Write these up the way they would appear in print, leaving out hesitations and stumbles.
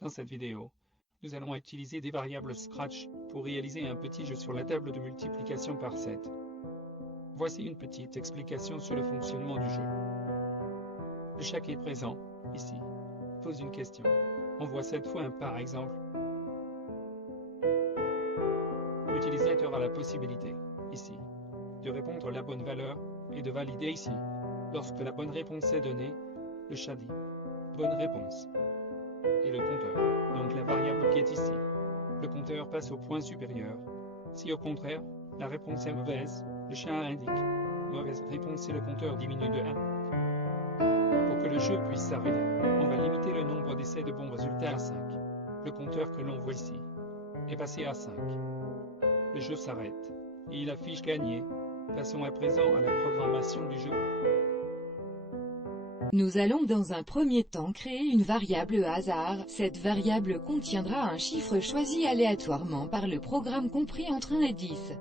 Dans cette vidéo, nous allons utiliser des variables Scratch pour réaliser un petit jeu sur la table de multiplication par 7. Voici une petite explication sur le fonctionnement du jeu. Le chat qui est présent, ici, pose une question. On voit cette fois un par exemple. L'utilisateur a la possibilité, ici, de répondre la bonne valeur et de valider ici. Lorsque la bonne réponse est donnée, le chat dit « Bonne réponse » et le compteur, donc la variable qui est ici. Le compteur passe au point supérieur. Si au contraire, la réponse est mauvaise, le chat indique « Mauvaise réponse » et le compteur diminue de 1. Pour que le jeu puisse s'arrêter, on va limiter le nombre d'essais de bons résultats à 5. Le compteur que l'on voit ici est passé à 5. Le jeu s'arrête et il affiche gagné. Passons à présent à la programmation du jeu. Nous allons dans un premier temps créer une variable hasard. Cette variable contiendra un chiffre choisi aléatoirement par le programme compris entre 1 et 10.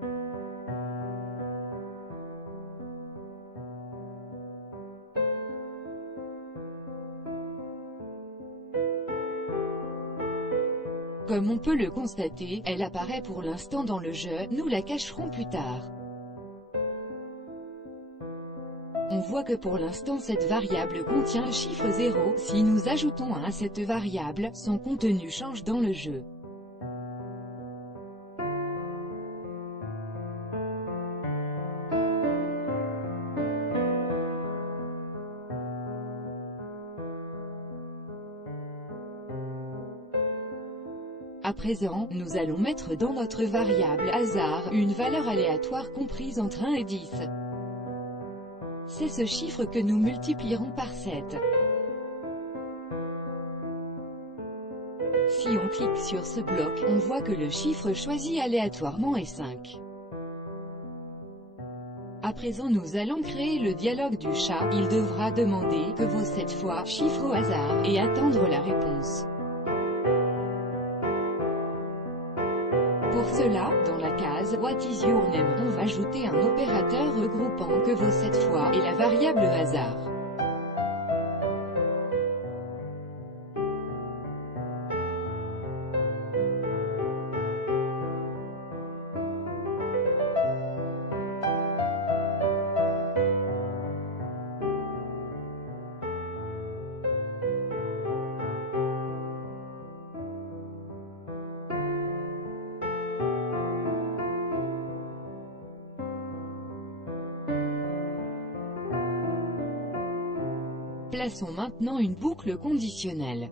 Comme on peut le constater, elle apparaît pour l'instant dans le jeu, nous la cacherons plus tard. On voit que pour l'instant cette variable contient le chiffre 0, si nous ajoutons 1 à cette variable, son contenu change dans le jeu. À présent, nous allons mettre dans notre variable hasard, une valeur aléatoire comprise entre 1 et 10. C'est ce chiffre que nous multiplierons par 7. Si on clique sur ce bloc, on voit que le chiffre choisi aléatoirement est 5. À présent nous allons créer le dialogue du chat. Il devra demander que vaut cette fois chiffre au hasard et attendre la réponse. Pour cela, dans la case « What is your name ?», on va ajouter un opérateur regroupant que vaut cette fois et la variable hasard. Plaçons maintenant une boucle conditionnelle.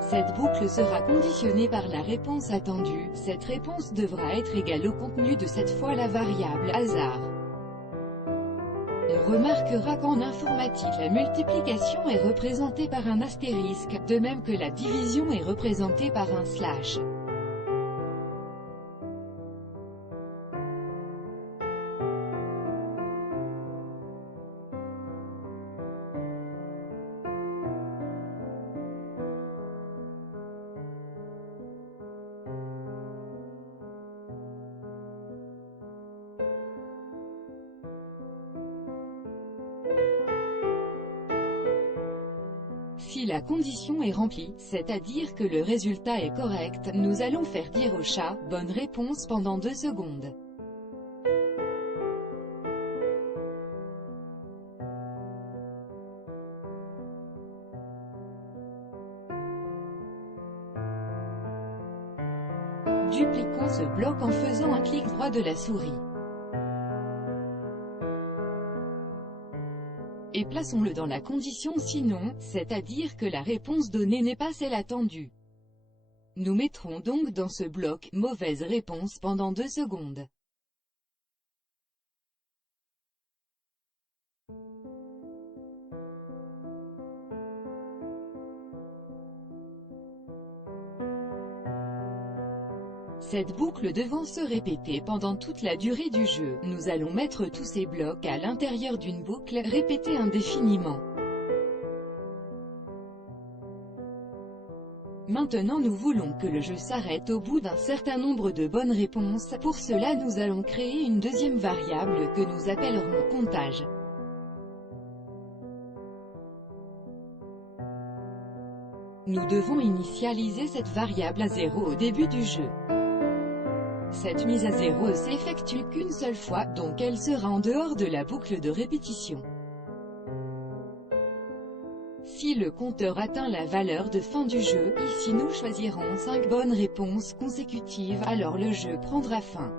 Cette boucle sera conditionnée par la réponse attendue. Cette réponse devra être égale au contenu de cette fois la variable hasard. On remarquera qu'en informatique la multiplication est représentée par un astérisque, de même que la division est représentée par un slash. Si la condition est remplie, c'est-à-dire que le résultat est correct, nous allons faire dire au chat « Bonne réponse » pendant 2 secondes. Dupliquons ce bloc en faisant un clic droit de la souris. Et plaçons-le dans la condition sinon, c'est-à-dire que la réponse donnée n'est pas celle attendue. Nous mettrons donc dans ce bloc « Mauvaise réponse » pendant 2 secondes. Cette boucle devant se répéter pendant toute la durée du jeu, nous allons mettre tous ces blocs à l'intérieur d'une boucle, répétée indéfiniment. Maintenant nous voulons que le jeu s'arrête au bout d'un certain nombre de bonnes réponses. Pour cela nous allons créer une deuxième variable que nous appellerons comptage. Nous devons initialiser cette variable à 0 au début du jeu. Cette mise à 0 s'effectue qu'une seule fois, donc elle sera en dehors de la boucle de répétition. Si le compteur atteint la valeur de fin du jeu, ici nous choisirons 5 bonnes réponses consécutives, alors le jeu prendra fin.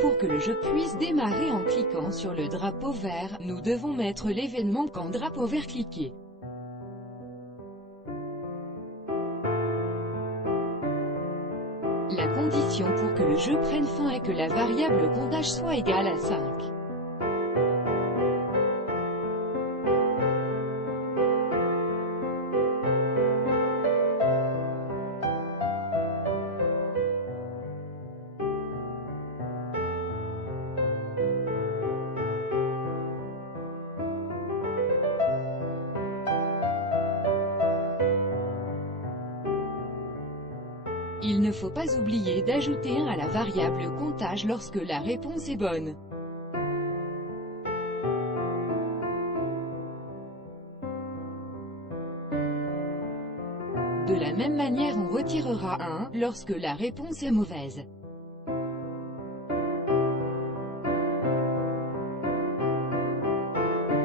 Pour que le jeu puisse démarrer en cliquant sur le drapeau vert, nous devons mettre l'événement quand drapeau vert cliqué. La condition pour que le jeu prenne fin est que la variable comptage soit égale à 5. Il ne faut pas oublier d'ajouter 1 à la variable comptage lorsque la réponse est bonne. De la même manière on retirera 1 lorsque la réponse est mauvaise.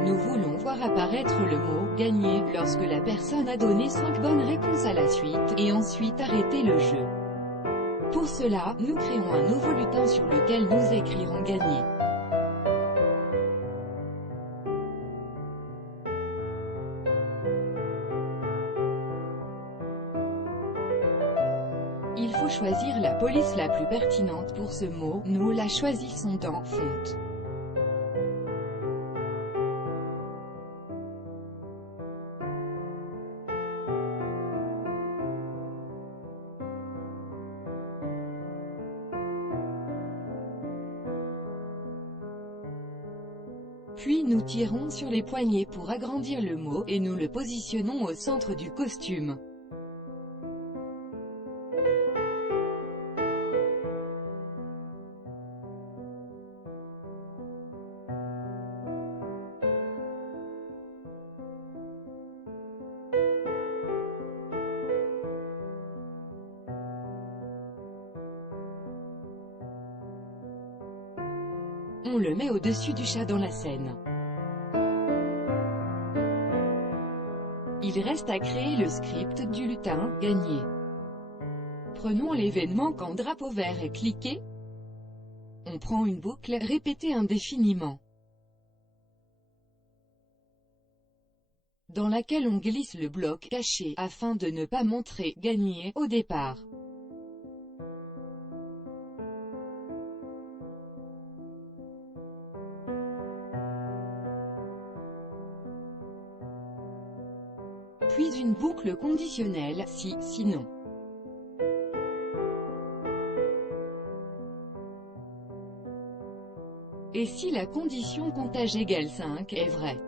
Nous voulons voir apparaître le mot « gagner » lorsque la personne a donné 5 bonnes réponses à la suite, et ensuite arrêter le jeu. Pour cela, nous créons un nouveau lutin sur lequel nous écrirons « gagner ». Il faut choisir la police la plus pertinente pour ce mot, nous la choisissons dans « fonte ». Puis nous tirons sur les poignets pour agrandir le mot, et nous le positionnons au centre du costume. On le met au-dessus du chat dans la scène. Il reste à créer le script du lutin « Gagner ». Prenons l'événement quand drapeau vert est cliqué. On prend une boucle répétée indéfiniment, dans laquelle on glisse le bloc caché afin de ne pas montrer « Gagner » au départ. Puis une boucle conditionnelle si, sinon. Et si la condition comptage égale 5 est vraie.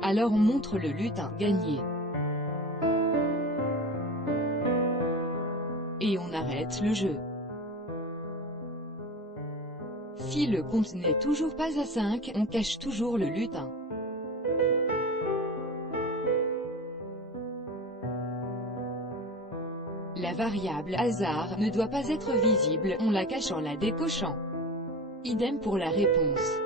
Alors on montre le lutin « Gagner ». Et on arrête le jeu. Si le compte n'est toujours pas à 5, on cache toujours le lutin. La variable hasard ne doit pas être visible, on la cache en la décochant. Idem pour la réponse.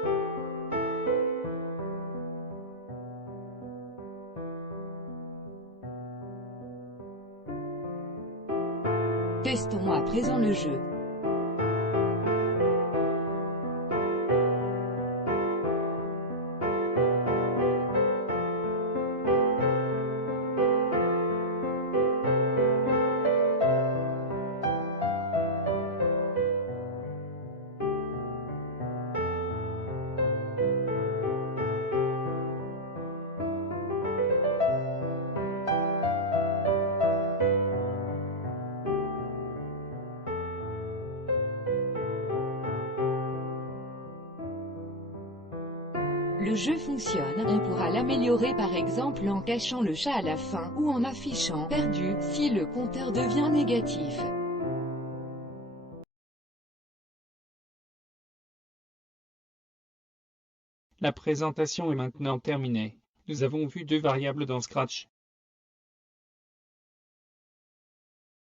Testons à présent le jeu. Le jeu fonctionne, on pourra l'améliorer par exemple en cachant le chat à la fin, ou en affichant « perdu » si le compteur devient négatif. La présentation est maintenant terminée. Nous avons vu deux variables dans Scratch,